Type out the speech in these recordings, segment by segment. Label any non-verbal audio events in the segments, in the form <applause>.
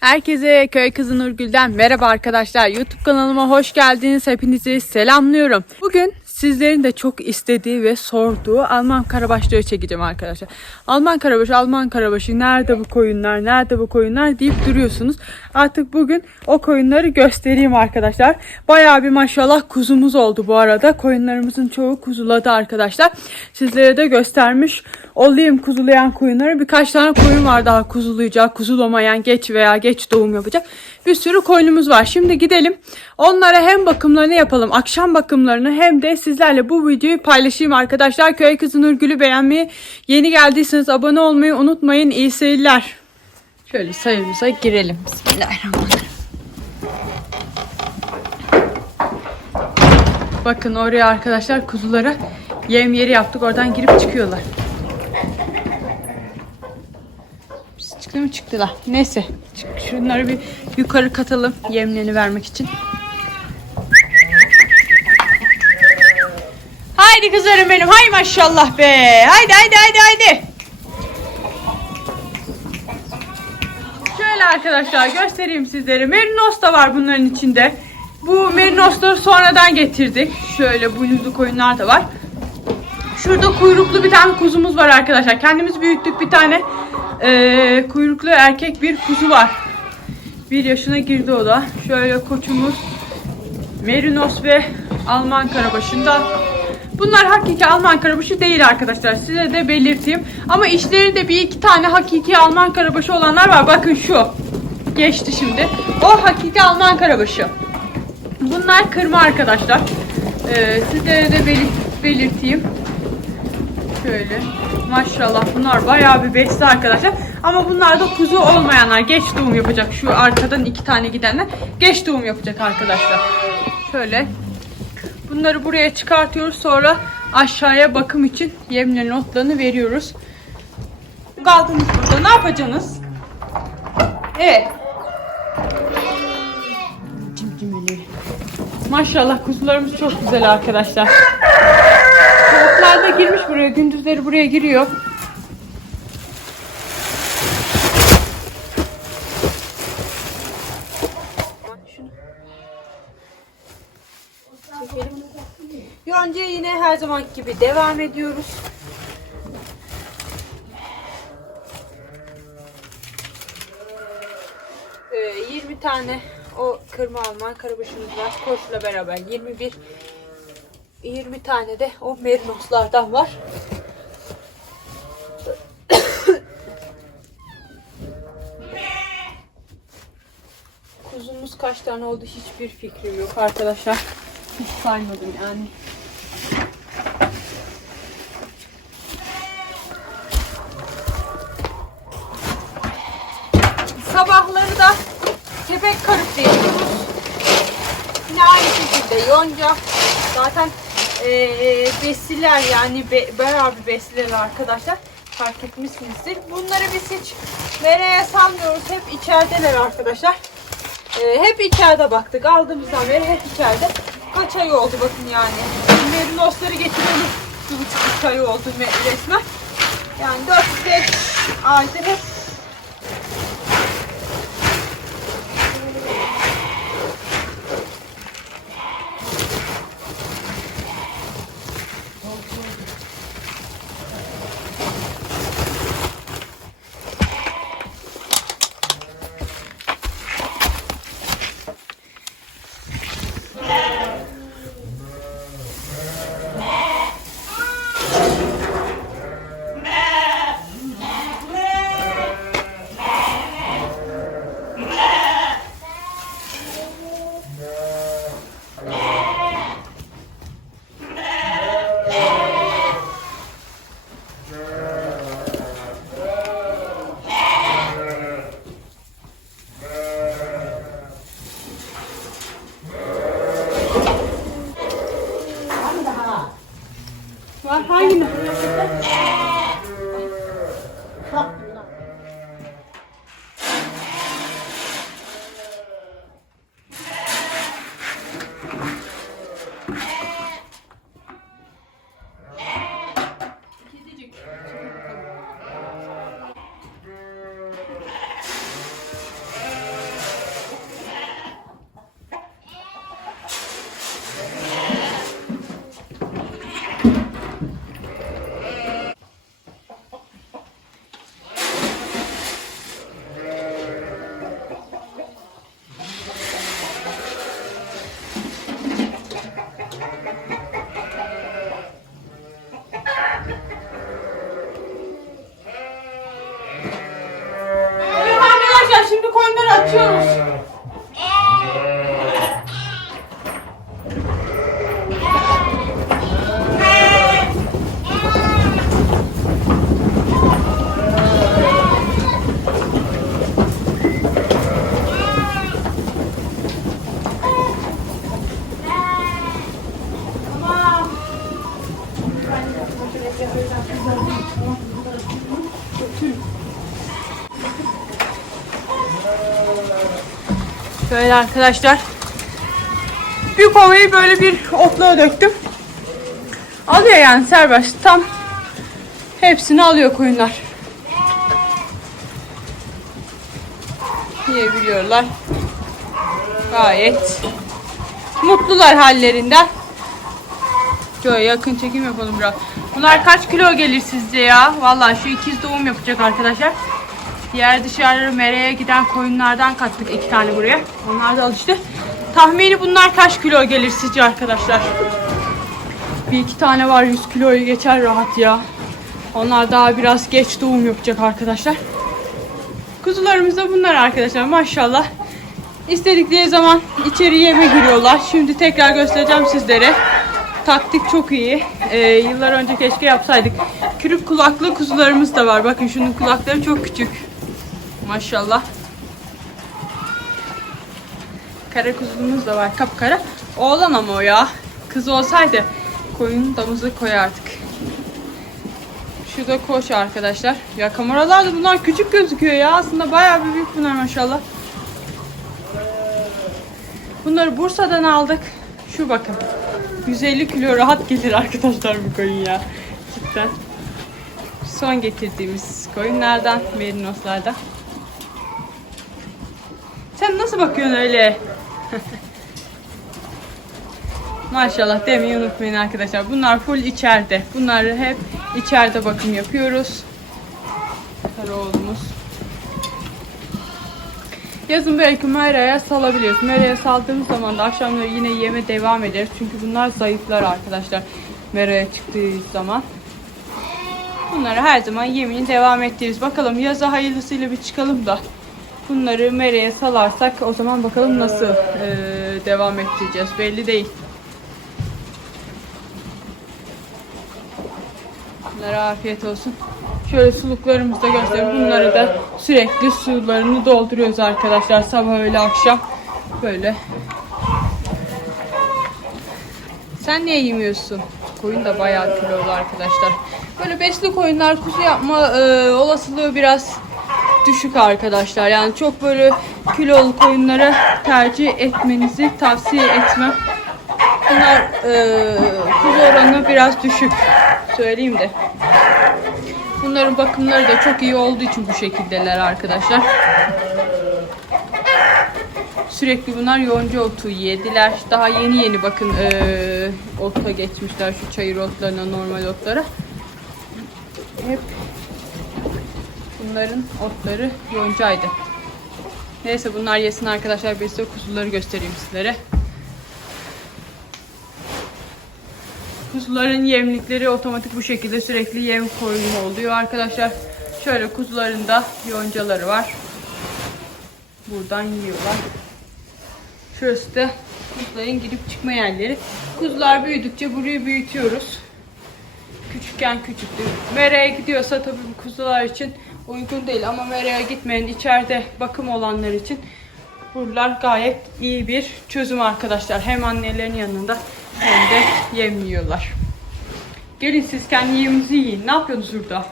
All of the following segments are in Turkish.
Herkese Köy Kızı Nurgül'den merhaba arkadaşlar. YouTube kanalıma hoş geldiniz. Hepinizi selamlıyorum. Bugün sizlerin de çok istediği ve sorduğu Alman karabaşları çekeceğim arkadaşlar. Alman karabaşı, Alman karabaşı nerede bu koyunlar, nerede bu koyunlar deyip duruyorsunuz. Artık bugün o koyunları göstereyim arkadaşlar. Bayağı bir maşallah kuzumuz oldu bu arada. Koyunlarımızın çoğu kuzuladı arkadaşlar. Sizlere de göstermiş olayım kuzulayan koyunları. Birkaç tane koyun var daha kuzulayacak, kuzulamayan, geç veya geç doğum yapacak. Bir sürü koyunumuz var. Şimdi gidelim. Onlara hem bakımlarını yapalım, akşam bakımlarını hem de sizlerle bu videoyu paylaşayım arkadaşlar. Köy Kızı Nurgül'ü beğenmeyi, yeni geldiyseniz abone olmayı unutmayın. İyi seyirler. Şöyle sayımıza girelim. Bismillahirrahmanirrahim. Bakın oraya arkadaşlar kuzulara yem yeri yaptık. Oradan girip çıkıyorlar. Çıktı mı çıktılar. Neyse. Şunları bir yukarı katalım yemlerini vermek için. Haydi kızlarım benim. Hay maşallah be. Haydi haydi haydi haydi. Şöyle arkadaşlar göstereyim sizlere. Merinos da var bunların içinde. Bu merinosları sonradan getirdik. Şöyle boynuzlu koyunlar da var. Şurada kuyruklu bir tane kuzumuz var arkadaşlar. Kendimiz büyüttük bir tane eee, kuyruklu erkek bir kuzu var. Bir yaşına girdi o da. Şöyle koçumuz Merinos ve Alman karabaşında. Bunlar hakiki Alman karabaşı değil arkadaşlar. Size de belirteyim. Ama işlerinde bir iki tane hakiki Alman karabaşı olanlar var. Bakın şu. Geçti şimdi. O hakiki Alman karabaşı. Bunlar kırma arkadaşlar. Ee, sizlere de belir- belirteyim. Şöyle. Maşallah bunlar bayağı bir besli arkadaşlar. Ama bunlar da kuzu olmayanlar. Geç doğum yapacak. Şu arkadan iki tane gidenler. Geç doğum yapacak arkadaşlar. Şöyle. Bunları buraya çıkartıyoruz. Sonra aşağıya bakım için yemlerin otlarını veriyoruz. Kaldınız burada. Ne yapacaksınız? Evet. Cimcimeli. Maşallah kuzularımız çok güzel arkadaşlar. Tavuklar da girmiş buraya. Gündüzleri buraya giriyor. Her zaman gibi devam ediyoruz. Ee, 20 tane o kırma alman karabaşımız var. Koçla beraber 21 20 tane de o merinoslardan var. Kuzumuz kaç tane oldu hiçbir fikrim yok arkadaşlar. Hiç saymadım yani. Sabahları da kepek karıp veriyoruz. Yine aynı yonca. Zaten eee besiler yani be, bayağı besiler arkadaşlar. Fark etmişsinizdir. Bunları biz hiç nereye salmıyoruz. Hep içerideler arkadaşlar. Eee, hep içeride baktık. Aldığımızdan beri hep içeride. Kaç ay oldu bakın yani. Merinosları getireli bir buçuk üç ay oldu me- resmen. Yani 4-5 aydır hep Böyle arkadaşlar. Bir kovayı böyle bir otluğa döktüm. Alıyor yani serbest. Tam hepsini alıyor koyunlar. Yiyebiliyorlar. Gayet mutlular hallerinden. Şöyle yakın çekim yapalım biraz. Bunlar kaç kilo gelir sizce ya? Vallahi şu ikiz doğum yapacak arkadaşlar. Diğer dışarı mereye giden koyunlardan kattık iki tane buraya. Onlar da alıştı. Tahmini bunlar kaç kilo gelir sizce arkadaşlar? Bir iki tane var 100 kiloyu geçer rahat ya. Onlar daha biraz geç doğum yapacak arkadaşlar. Kuzularımız da bunlar arkadaşlar maşallah. İstedikleri zaman içeri yeme giriyorlar. Şimdi tekrar göstereceğim sizlere. Taktik çok iyi. Ee, yıllar önce keşke yapsaydık. Kürük kulaklı kuzularımız da var. Bakın şunun kulakları çok küçük. Maşallah. Kara kuzumuz da var kapkara. Oğlan ama o ya. Kız olsaydı koyun damızı koyardık. Şurada koş arkadaşlar. Ya kameralarda bunlar küçük gözüküyor ya. Aslında bayağı bir büyük bunlar maşallah. Bunları Bursa'dan aldık. Şu bakın. 150 kilo rahat gelir arkadaşlar bu koyun ya. Cidden. Son getirdiğimiz koyunlardan, merinoslardan. Sen nasıl bakıyorsun öyle? <laughs> Maşallah demeyi unutmayın arkadaşlar. Bunlar full içeride. Bunları hep içeride bakım yapıyoruz. Karaoğlumuz. Yazın belki meraya salabiliyoruz. Meraya saldığımız zaman da akşamları yine yeme devam ederiz. Çünkü bunlar zayıflar arkadaşlar. Meraya çıktığı zaman. Bunları her zaman yemini devam ettiririz. Bakalım yaza hayırlısıyla bir çıkalım da. Bunları mereye salarsak o zaman bakalım nasıl eee, devam ettireceğiz. Belli değil. Bunlara afiyet olsun. Şöyle suluklarımızı da göstereyim. Bunları da sürekli sularını dolduruyoruz arkadaşlar. Sabah öğle akşam. Böyle. Sen niye yemiyorsun? Koyun da bayağı kilolu arkadaşlar. Böyle besli koyunlar kuzu yapma e, olasılığı biraz düşük arkadaşlar. Yani çok böyle kilolu koyunlara tercih etmenizi tavsiye etmem. Bunlar e, kuzu oranı biraz düşük. Söyleyeyim de. Bunların bakımları da çok iyi olduğu için bu şekildeler arkadaşlar. Sürekli bunlar yonca otu yediler. Daha yeni yeni bakın eee ota geçmişler şu çayır otlarına normal otlara. Hep bunların otları yoncaydı. Neyse bunlar yesin arkadaşlar. Ben size kuzuları göstereyim sizlere. Kuzuların yemlikleri otomatik bu şekilde sürekli yem koyumu oluyor arkadaşlar. Şöyle kuzuların da yoncaları var. Buradan yiyorlar. Şurası da kuzuların girip çıkma yerleri. Kuzular büyüdükçe burayı büyütüyoruz. Küçükken küçüktü. Mera'ya gidiyorsa tabii kuzular için uygun değil ama Mera'ya gitmeyen içeride bakım olanlar için buralar gayet iyi bir çözüm arkadaşlar. Hem annelerin yanında hem de yem yiyorlar. Gelin siz kendi yeminizi yiyin. Ne yapıyorsunuz burada?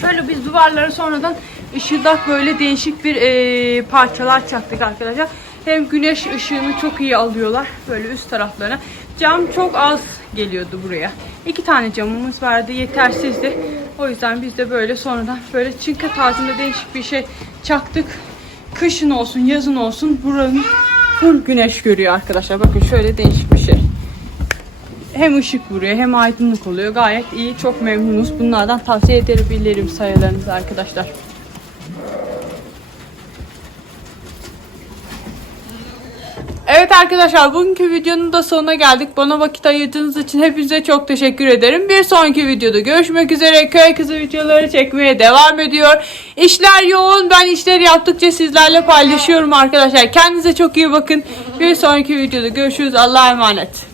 Şöyle biz duvarlara sonradan ışıldak böyle değişik bir eee, parçalar çaktık arkadaşlar. Hem güneş ışığını çok iyi alıyorlar böyle üst taraflarına. Cam çok az geliyordu buraya. İki tane camımız vardı yetersizdi. O yüzden biz de böyle sonradan böyle çinka tarzında değişik bir şey çaktık. Kışın olsun yazın olsun buranın full güneş görüyor arkadaşlar. Bakın şöyle değişik bir şey hem ışık vuruyor hem aydınlık oluyor. Gayet iyi. Çok memnunuz. Bunlardan tavsiye edebilirim sayılarınızı arkadaşlar. Evet arkadaşlar bugünkü videonun da sonuna geldik. Bana vakit ayırdığınız için hepinize çok teşekkür ederim. Bir sonraki videoda görüşmek üzere. Köy kızı videoları çekmeye devam ediyor. İşler yoğun. Ben işleri yaptıkça sizlerle paylaşıyorum arkadaşlar. Kendinize çok iyi bakın. Bir sonraki videoda görüşürüz. Allah'a emanet.